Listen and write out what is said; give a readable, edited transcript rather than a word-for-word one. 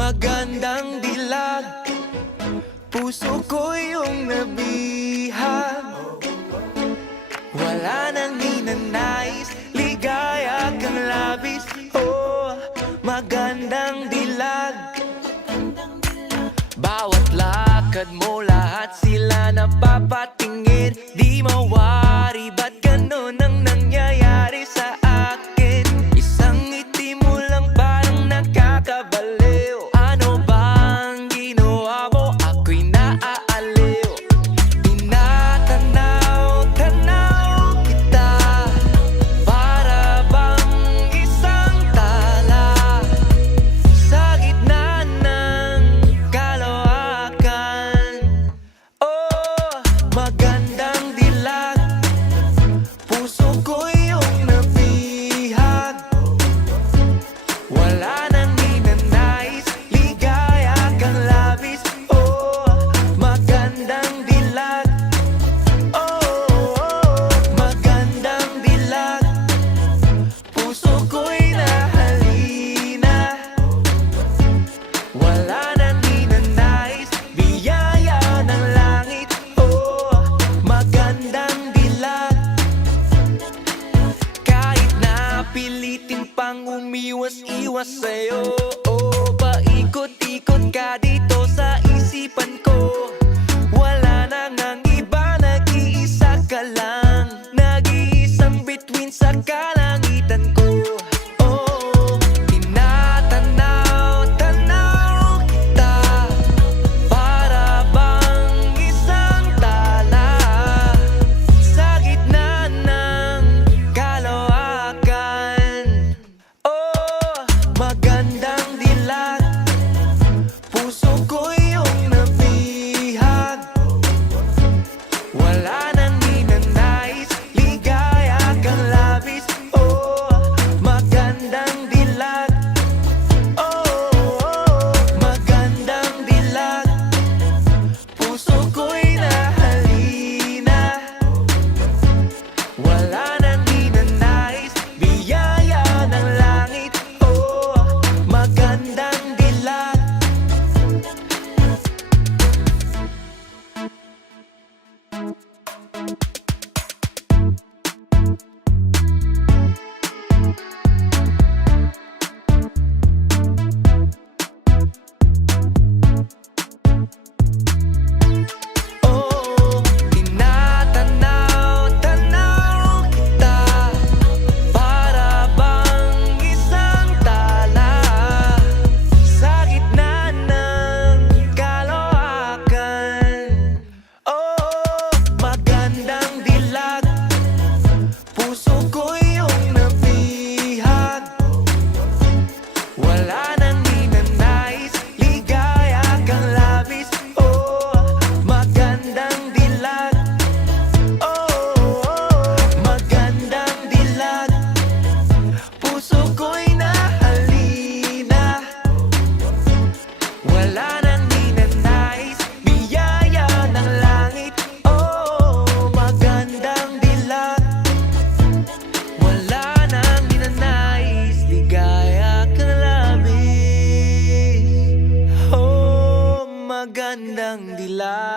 Magandang dilag, puso ko yung nabihag. Wala nang ninanais, ligaya kang labis. Oh, magandang dilag. Bawat lakad mo, lahat sila napapatingin. Di mawari, ba't ganun ang nangyayari sa akin? Isang ngiti mo lang parang nakakabaliw. Ano bang ginawa mo? Ako'y naaaliw. Tinatanaw-tanaw kita, para bang isang tala sa gitna ng kalawakan. Oh, magandang dilag, puso ko yung nabihag. Wala nang ninanais, ligaya kang labis. Oh, magandang dilag. Oh, magandang dilag, puso ko'y nahalina. Wala nang ninanais, biyaya ng langit. Oh, magandang dilag. Kahit na pilitin pang umiwas-iwas sa'yo, oh, paikot-ikot ka dito sa isipan ko. Wala nang ang iba, nag-iisa ka lang, nag-iisang bituin sa kalangitan ko. Oh, tinatanaw-tanaw kita, para bang isang tala sa gitna ng kalawakan. Oh, magandang dilag, puso ko yung nabihag. Wala nang ninanais, ligaya kang labis. Oh, magandang dilag. Oh, magandang dilag, puso ko'y nahalina. Wala nang ninanais, biyaya ng langit. Oh, magandang dilag. Oh, tinatanaw-tanaw kita, para bang isang tala sa gitna ng kalawakan. Oh, magandang dilag, puso ko yung nabihag. Wala nang ninanais, ligaya kang labis. Oh, magandang dilag. Oh, magandang dilag, puso ko'y nahalina. Wala nang ninanais, biyaya ng langit. Oh, magandang dilag. Wala nang ninanais, ligaya kang labis. Oh, magandang dilag.